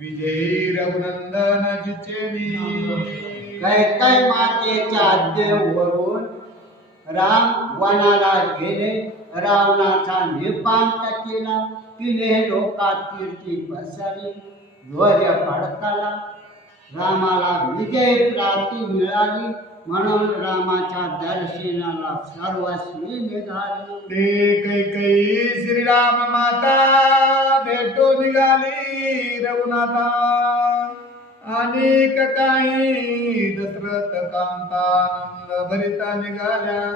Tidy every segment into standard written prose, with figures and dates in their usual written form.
विजयी रघुनंदन जिचेनी कैकई मातेच्या आज्ञेवरून राम वनाला गेले. रावणाचा निपांत केला. तिने लोकात कीर्ती पसरली. ध्वज फडकला. रामाला विजय प्राप्ती मिळाली. म्हणून रामाच्या दर्शनाला सर्वस्वी निघाले. ते कैकई श्रीराम माता भेटो निघाली रघुनाथा. अनेक काही दशरथ कांतानंद भरिता निघाल्या.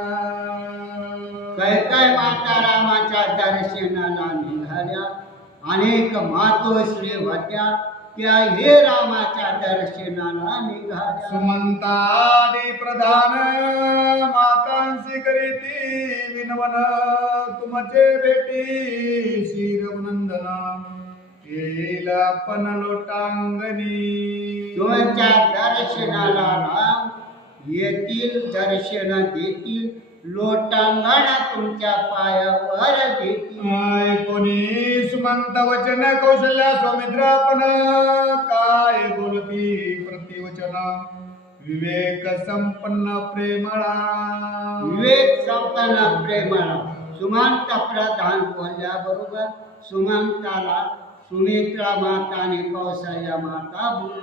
कैकई माता रामाच्या दर्शनाला निघाल्या. अनेक मातोश्री होत्या. त्या हे रामाच्या दर्शनाला निघाल्या. सुमंतादी प्रधान मातांसी करीती विनवन. तुमचे भेटी श्री रघुनंदन केला पण लोटांगणी. तुमच्या दर्शनाला राम येतील. दर्शन देतील. लोटांगण तुमच्या पायावर देतील. कोणी सुमंत वचन कौशल्या सौमित्र पण काय बोलती प्रतिवचन. विवेक संपन्न प्रेमळा. विवेक संपन्न प्रेमळा. सुमंत प्रधान बोलल्याबरोबर सुमंताला सुमित्रा माता आणि कौशल्या माता बोलल्या.